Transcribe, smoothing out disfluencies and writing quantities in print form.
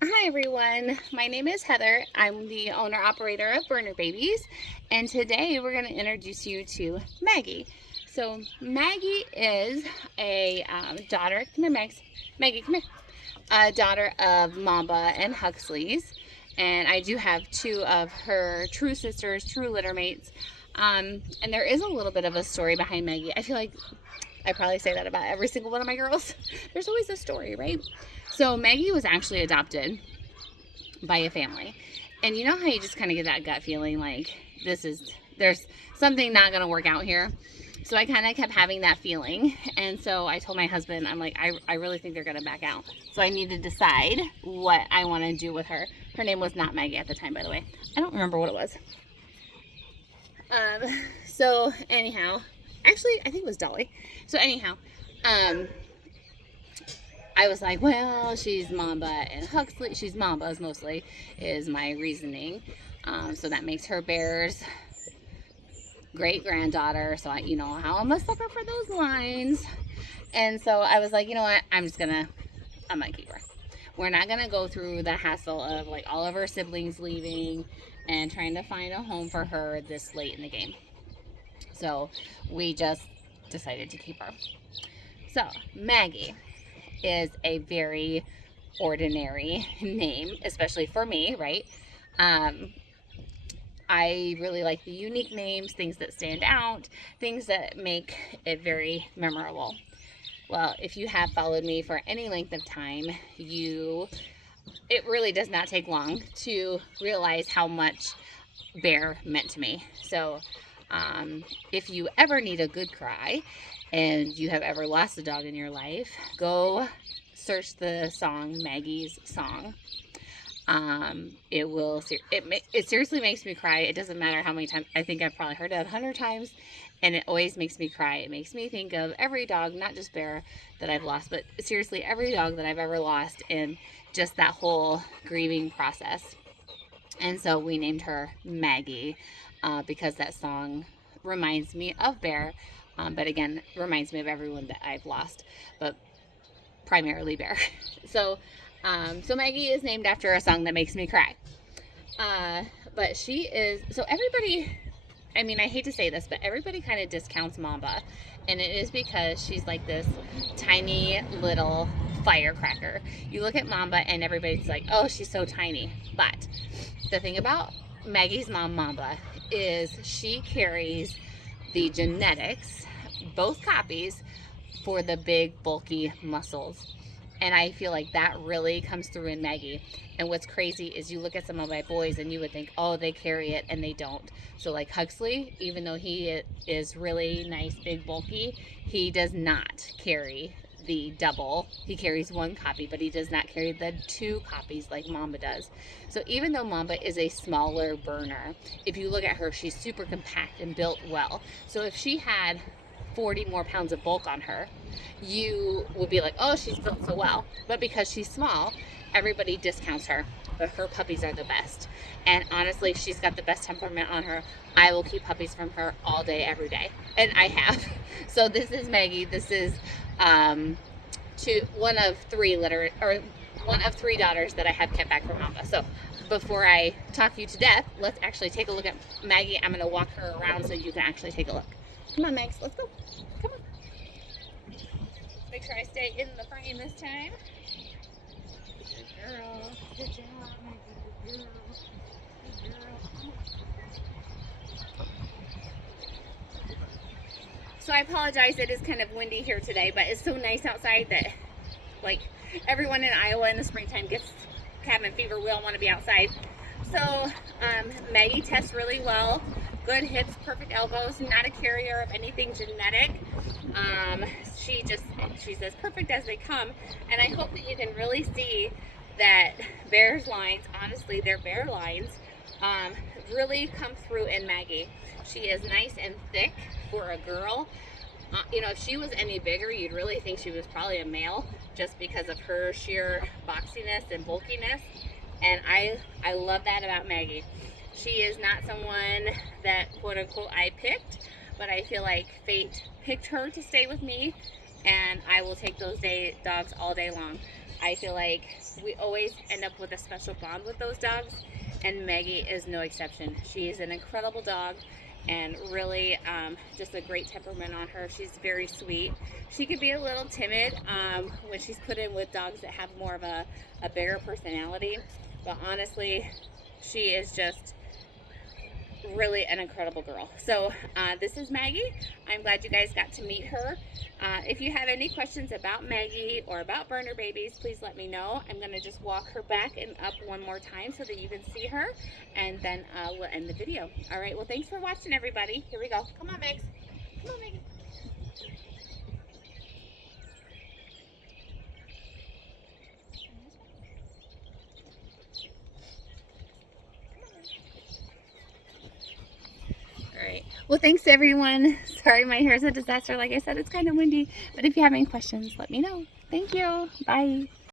Hi everyone, my name is Heather. I'm the owner operator of Berner Babies, and today we're going to introduce you to Maggie. So Maggie is a daughter. Come here, Max. Maggie, come here. A daughter of Mamba and Huxley's, and I do have two of her true sisters, true litter mates. And there is a little bit of a story behind Maggie. I feel like I probably say that about every single one of my girls. There's always a story, right? So Maggie was actually adopted by a family. And you know how you just kind of get that gut feeling like there's something not going to work out here. So I kind of kept having that feeling. And so I told my husband, I'm like, I really think they're going to back out. So I need to decide what I want to do with her. Her name was not Maggie at the time, by the way. I don't remember what it was. So anyhow, actually, I think it was Dolly. So anyhow, um, I was like, well, she's Mamba and Huxley. She's Mamba's mostly, is my reasoning. So that makes her Bear's great granddaughter. So you know how I'm a sucker for those lines. And so I was like, you know what? I'm gonna keep her. We're not gonna go through the hassle of like all of her siblings leaving and trying to find a home for her this late in the game. So we just decided to keep her. So Maggie is a very ordinary name, especially for me, right? Um, I really like the unique names, things that stand out, things that make it very memorable. Well, if you have followed me for any length of time, it really does not take long to realize how much Bear meant to me. So, if you ever need a good cry and you have ever lost a dog in your life, go search the song Maggie's Song. It seriously makes me cry. It doesn't matter how many times. I think I've probably heard it 100 times, and it always makes me cry. It makes me think of every dog, not just Bear, that I've lost, but seriously every dog that I've ever lost, and just that whole grieving process. And so we named her Maggie because that song reminds me of Bear, but again, reminds me of everyone that I've lost, but primarily Bear. So Maggie is named after a song that makes me cry. Uh, but she is, so everybody, I mean, I hate to say this, but everybody kind of discounts Mamba. And it is because she's like this tiny little firecracker. You look at Mamba and everybody's like, oh, she's so tiny. But the thing about Maggie's mom, Mamba, is she carries the genetics, both copies, for the big, bulky muscles. And I feel like that really comes through in Maggie. And what's crazy is you look at some of my boys and you would think, oh, they carry it, and they don't. So like Huxley, even though he is really nice, big, bulky, he does not carry the double. He carries one copy, but he does not carry the two copies like Mamba does. So even though Mamba is a smaller Berner, if you look at her, she's super compact and built well. So if she had 40 more pounds of bulk on her, you would be like, oh, she's built so well. But because she's small, everybody discounts her. But her puppies are the best. And honestly, she's got the best temperament on her. I will keep puppies from her all day, every day. And I have. So this is Maggie. This is one of three daughters that I have kept back from Mamba. So before I talk you to death, let's actually take a look at Maggie. I'm going to walk her around so you can actually take a look. Come on, Max. Let's go. Come on. Make sure I stay in the frame this time. Good girl. Good job, Maggie. Good girl. Good girl. So I apologize. It is kind of windy here today, but it's so nice outside that, like, everyone in Iowa in the springtime gets cabin fever. We all want to be outside. So Maggie tests really well. Good hips, perfect elbows, not a carrier of anything genetic. She's as perfect as they come, and I hope that you can really see that Bear's lines, honestly, their Bear lines, really come through in Maggie. She is nice and thick for a girl. If she was any bigger, you'd really think she was probably a male, just because of her sheer boxiness and bulkiness. And I love that about Maggie. She is not someone that, quote unquote, I picked, but I feel like fate picked her to stay with me, and I will take those dogs all day long. I feel like we always end up with a special bond with those dogs, and Maggie is no exception. She is an incredible dog and really just a great temperament on her. She's very sweet. She could be a little timid when she's put in with dogs that have more of a bigger personality, but honestly, she is just really an incredible girl. So this is Maggie. I'm glad you guys got to meet her. If you have any questions about Maggie or about Berner babies, please let me know. I'm going to just walk her back and up one more time so that you can see her, and then we'll end the video. All right, well, thanks for watching, everybody. Here we go. Come on, Megs. Come on, Maggie. All right. Well, thanks, everyone. Sorry my hair's a disaster. Like I said, it's kind of windy. But if you have any questions, let me know. Thank you. Bye.